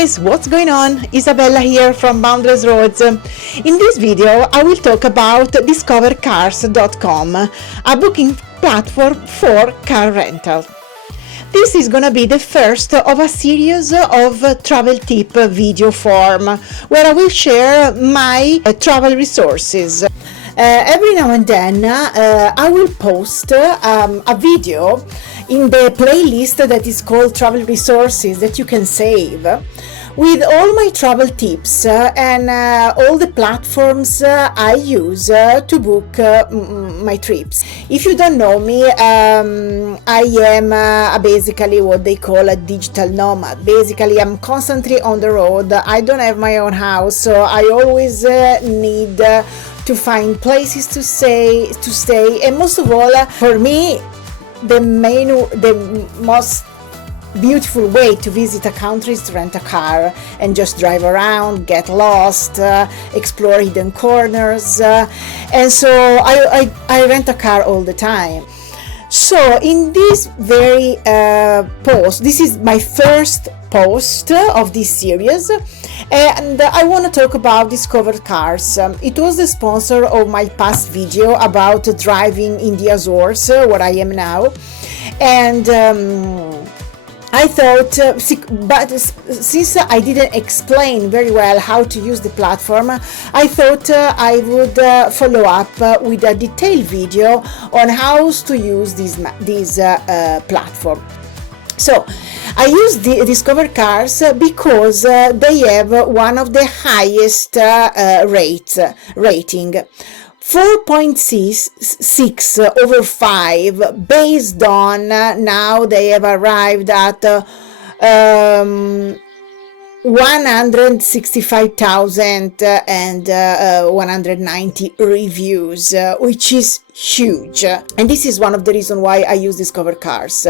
guys, what's going on? Isabella here from Boundless Roads. In this video I will talk about discovercars.com, a booking platform for car rental. This is gonna be the first of a series of travel tip video form where I will share my travel resources. Every now and then I will post a video in the playlist that is called Travel Resources that you can save with all my travel tips and all the platforms I use to book my trips. If you don't know me, I am basically what they call a digital nomad. Basically, I'm constantly on the road. I don't have my own house, so I always need to find places to stay, and most of all, for me, the most beautiful way to visit a country is to rent a car and just drive around, get lost, explore hidden corners, and so I rent a car all the time. So in this very post, this is my first post of this series, and I want to talk about Discover Cars. It was the sponsor of my past video about driving in the Azores, where I am now, and I thought, but since I didn't explain very well how to use the platform, I thought I would follow up with a detailed video on how to use this platform. So I use the Discover Cars because they have one of the highest rating. 4.6 over 5 based on now they have arrived at 165,000 and 190 reviews, which is huge, and this is one of the reasons why I use Discover Cars,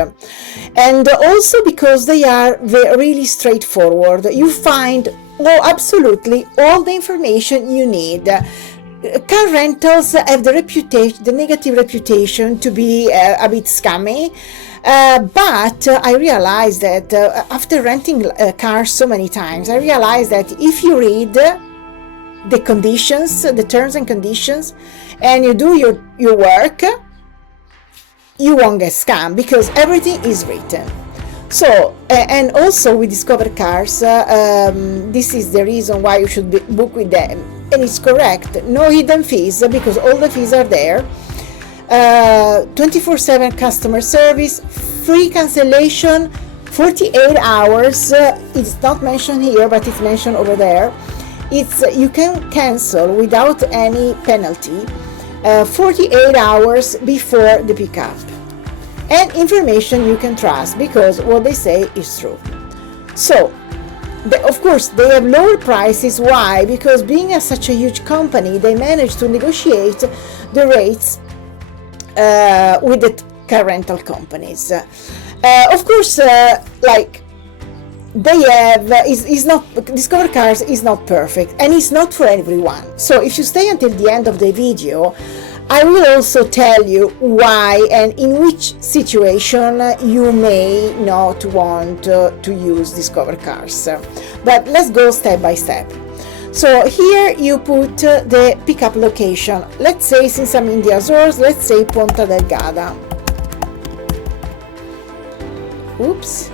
and also because they are really straightforward. You find absolutely all the information you need. Car rentals have the negative reputation to be a bit scammy, but I realized that after renting cars so many times, I realized that if you read the conditions, the terms and conditions, and you do your work, you won't get scammed because everything is written. So, and also with Discover Cars, this is the reason why you should book with them. And it's correct, no hidden fees because all the fees are there. 24/7 customer service, free cancellation, 48 hours. It's not mentioned here, but it's mentioned over there. You can cancel without any penalty 48 hours before the pickup. And information you can trust because what they say is true. So, of course, they have lower prices. Why? Because being such a huge company, they manage to negotiate the rates with the car rental companies. Of course, like they have, is not Discover Cars is not perfect, and it's not for everyone. So if you stay until the end of the video, I will also tell you why and in which situation you may not want to use Discover Cars. But let's go step by step. So here you put the pickup location. Let's say, since I'm in the Azores, let's say Ponta Delgada. Oops.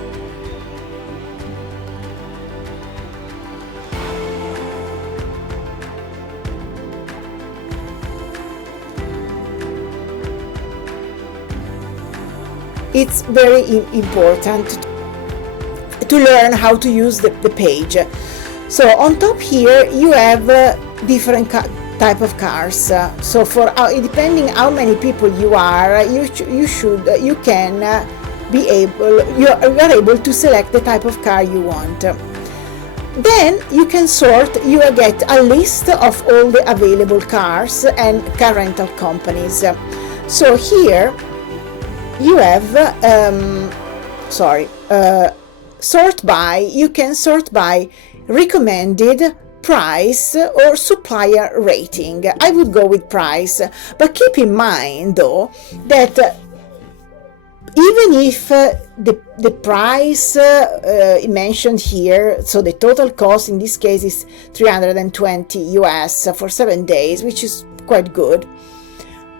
It's very important to learn how to use the page. So on top here you have different type of cars. So for depending how many people you are, you are able to select the type of car you want. Then you can sort. You get a list of all the available cars and car rental companies. So here you have sort by. You can sort by recommended, price, or supplier rating. I would go with price, but keep in mind though that even if the price mentioned here, so the total cost in this case is 320 US for 7 days, which is quite good.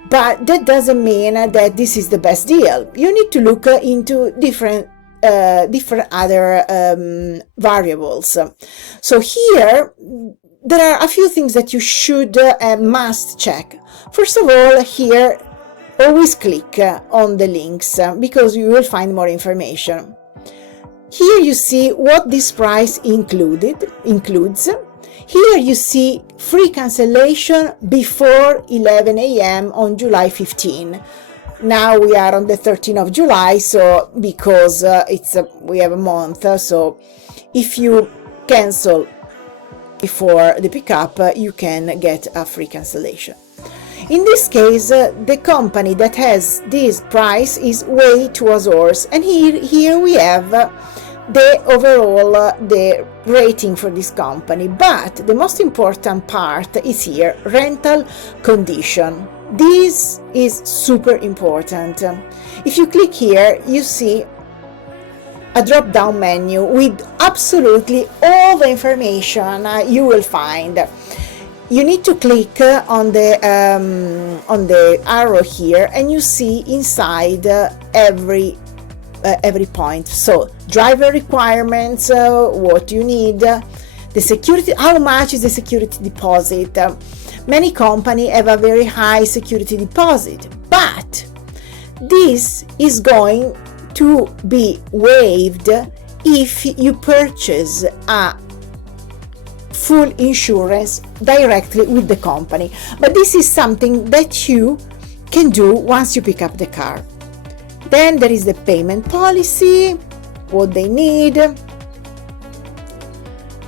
But that doesn't mean that this is the best deal. You need to look into different other variables. So here there are a few things that you should must check. First of all, here always click on the links because you will find more information. Here you see what this price includes. Here you see free cancellation before 11 a.m. on July 15. Now we are on the 13th of July, so because we have a month, so if you cancel before the pickup, you can get a free cancellation. In this case, the company that has this price is Way to Azores, and here we have the overall the rating for this company. But the most important part is here, rental condition. This is super important. If you click here, you see a drop-down menu with absolutely all the information you will find. You need to click on the arrow here, and you see inside every point. So driver requirements, what you need, the security, how much is the security deposit. Many companies have a very high security deposit, but this is going to be waived if you purchase a full insurance directly with the company. But this is something that you can do once you pick up the car. Then there is the payment policy, what they need,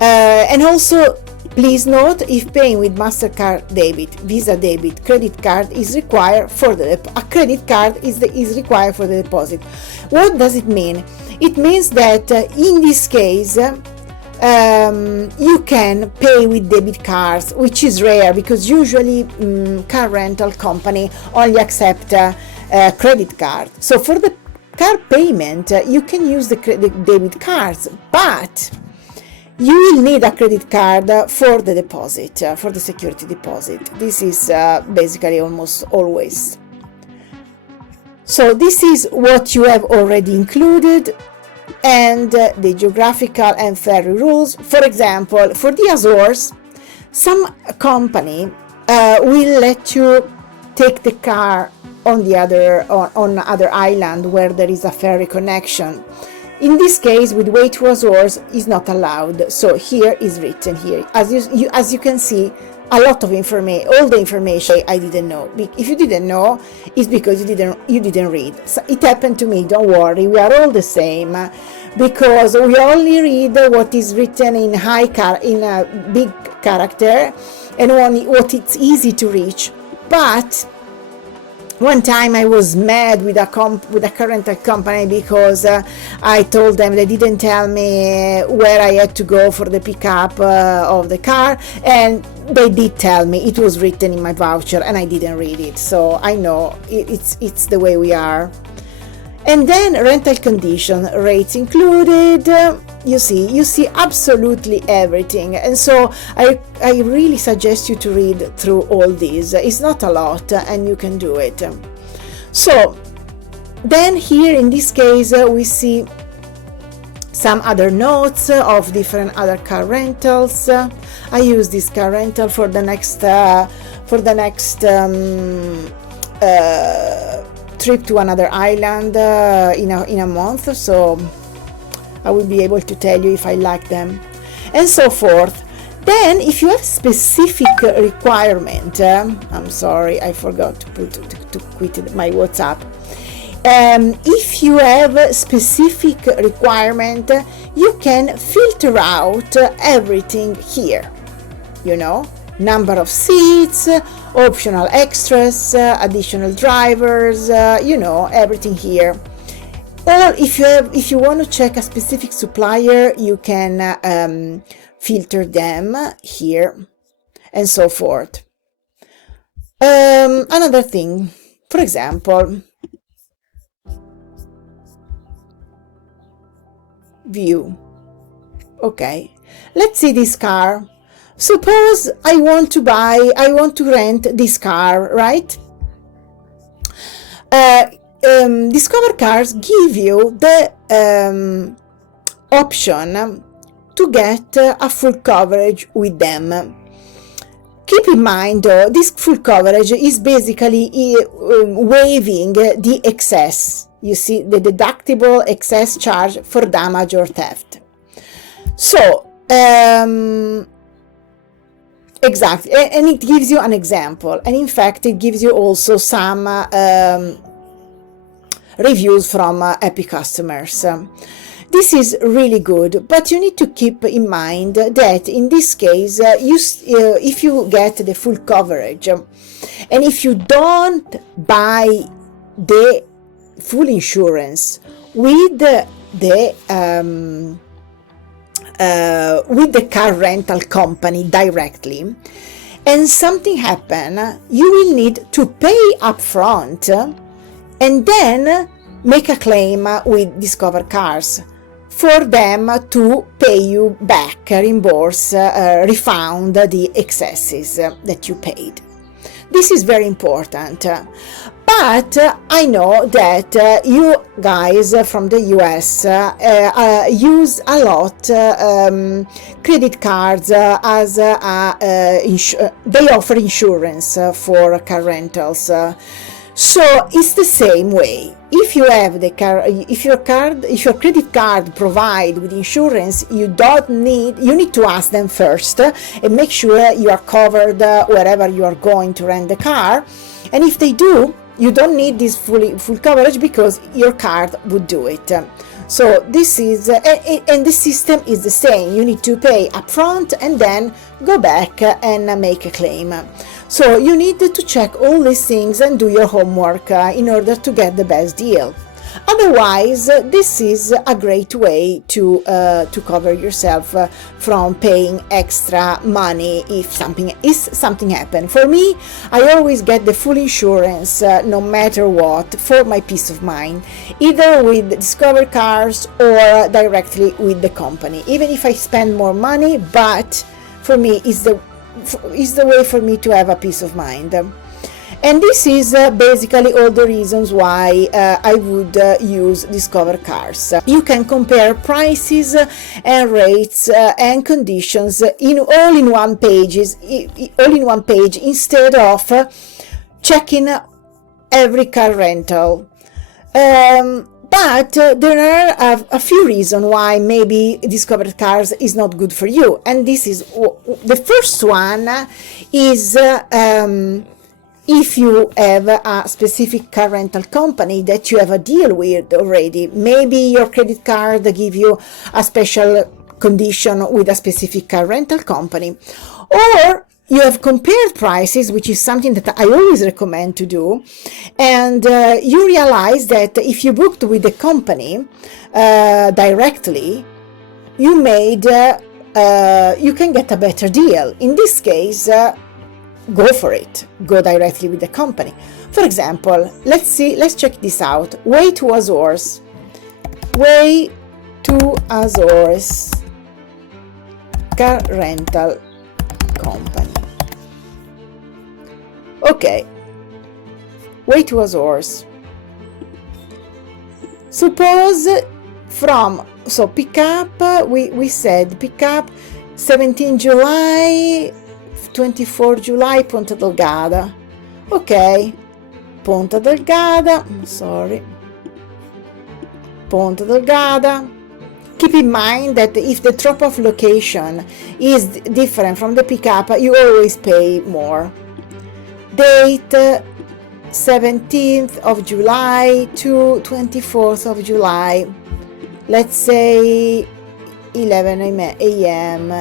and also please note, if paying with MasterCard debit, Visa debit, credit card is required for a credit card is required for the deposit. What does it mean? It means that in this case you can pay with debit cards, which is rare because usually car rental company only accept credit card. So for the car payment, you can use the debit cards, but you will need a credit card for the deposit, for the security deposit. This is basically almost always. So this is what you have already included, and the geographical and ferry rules. For example, for the Azores, some company will let you take the car on other island where there is a ferry connection. In this case, with Way to Azores is not allowed. So here is written here. As you can see, a lot of information, all the information I didn't know. If you didn't know, it's because you didn't read. So it happened to me. Don't worry, we are all the same, because we only read what is written in in a big character, and only what it's easy to reach. But one time I was mad with a car rental company because I told them they didn't tell me where I had to go for the pickup of the car, and they did tell me. It was written in my voucher and I didn't read it, so I know it's the way we are. And then rental condition, rates included. You see absolutely everything, and so I really suggest you to read through all these. It's not a lot, and you can do it. So then here in this case we see some other notes of different other car rentals. I use this car rental for the next trip to another island in a month, so I will be able to tell you if I like them, and so forth. Then if you have specific requirement, I'm sorry, I forgot to quit my WhatsApp. If you have a specific requirement, you can filter out everything here. Number of seats, optional extras, additional drivers, everything here. Or if you want to check a specific supplier, you can filter them here, and so forth. Another thing, for example, view. Okay, let's see this car. Suppose I want to rent this car, right? Discover Cars give you the option to get a full coverage with them. Keep in mind though, this full coverage is basically waiving the excess. You see, the deductible excess charge for damage or theft. So, exactly, and it gives you an example, and in fact it gives you also some reviews from happy customers. This is really good, but you need to keep in mind that in this case, if you get the full coverage, and if you don't buy the full insurance with the car rental company directly, and something happen, you will need to pay upfront and then make a claim with Discover Cars for them to pay you back, reimburse, refund the excesses that you paid. This is very important. But I know that you guys from the US use a lot credit cards as they offer insurance for car rentals. So it's the same way. If you have the car, if your credit card provide with insurance, you need to ask them first and make sure you are covered wherever you are going to rent the car. And if they do, you don't need this full coverage because your card would do it. So this is, and the system is the same. You need to pay upfront and then go back and make a claim. So you need to check all these things and do your homework in order to get the best deal. Otherwise, this is a great way to cover yourself from paying extra money if something happens. For me, I always get the full insurance no matter what, for my peace of mind, either with Discover Cars or directly with the company. Even if I spend more money, but for me is the way for me to have a peace of mind. And this is basically all the reasons why I would use Discover Cars. You can compare prices and rates and conditions all in one page instead of checking every car rental. But there are a few reasons why maybe Discover Cars is not good for you. And this is the first one is if you have a specific car rental company that you have a deal with already. Maybe your credit card give you a special condition with a specific car rental company. Or you have compared prices, which is something that I always recommend to do, and you realize that if you booked with the company directly, you can get a better deal. In this case, go for it. Go directly with the company. For example, let's check this out. Way to Azores. Way to Azores car rental company. Okay, Way to Azores. Suppose pick up, we said pick up 17 July, 24 July, Ponta Delgada. Okay, Ponta Delgada, Ponta Delgada. Keep in mind that if the drop-off location is different from the pickup, you always pay more. Date 17th of July to 24th of July. Let's say 11 a.m.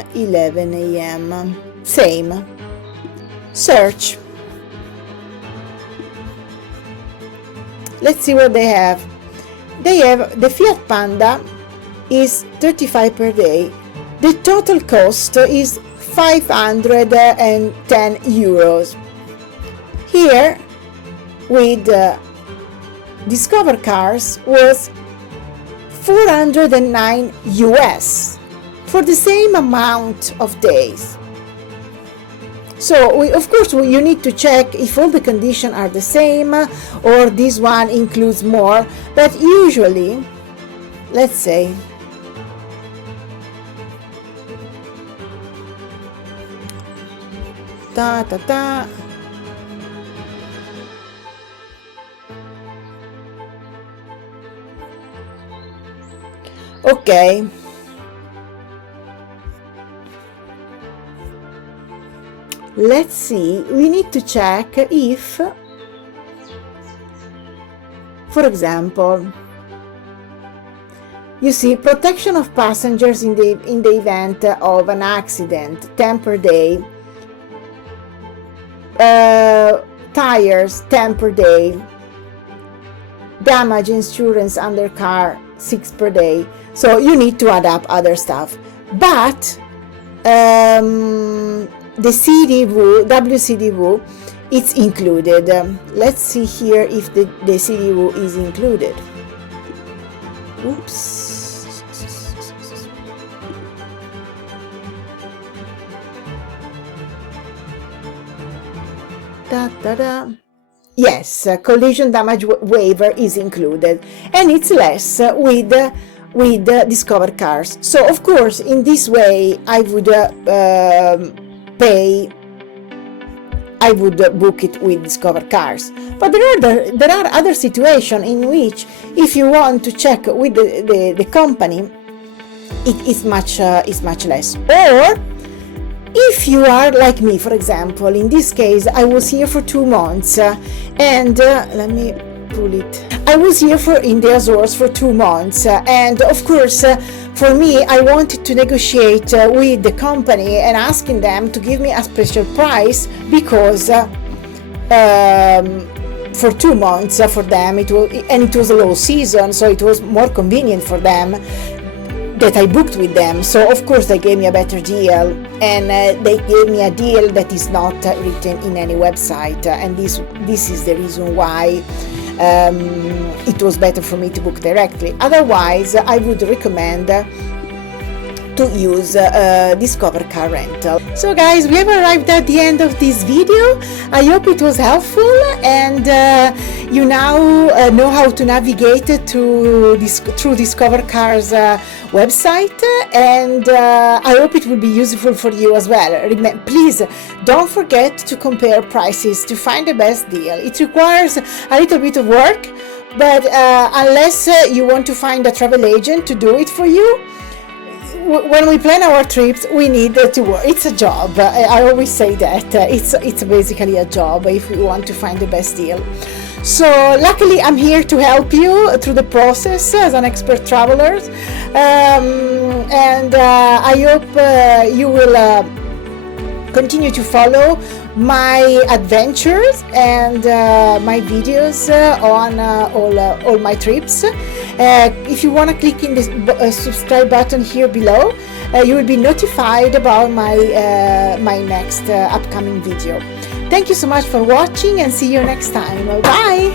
Same. Search. Let's see what they have. They have the Fiat Panda is 35 per day. The total cost is 510 euros. Here, with Discover Cars was 409 US for the same amount of days. So of course you need to check if all the conditions are the same or this one includes more, but usually, let's say, okay. Let's see, we need to check if, for example, you see, protection of passengers in the event of an accident, 10 per day, tires, 10 per day, damage insurance under car, 6 per day. So you need to add up other stuff. But the CDW, WCDW, it's included. Let's see here if the CDW is included. Oops. Yes, collision damage waiver is included, and it's less with Discover Cars. So of course, in this way, I would book it with Discover Cars. But there are other situations in which, if you want to check with the company, it is much less. Or if you are like me, for example, in this case, I was here for 2 months, and let me pull it. I was here in the Azores for 2 months, and of course, for me, I wanted to negotiate with the company and asking them to give me a special price because for 2 months for them it was a low season, so it was more convenient for them that I booked with them. So of course they gave me a better deal, and they gave me a deal that is not written in any website, and this is the reason why it was better for me to book directly. Otherwise, I would recommend to use Discover Car Rental. So guys, we have arrived at the end of this video. I hope it was helpful, and you now know how to navigate through Discover Cars website, and I hope it will be useful for you as well. Please don't forget to compare prices to find the best deal. It requires a little bit of work, but unless you want to find a travel agent to do it for you, when we plan our trips, we need to work. It's a job. I always say that it's basically a job if we want to find the best deal. So luckily, I'm here to help you through the process as an expert traveler, and I hope you will continue to follow my adventures and my videos on all my trips. If you want to click in this subscribe button here below, you will be notified about my next upcoming video. Thank you so much for watching, and see you next time. Bye!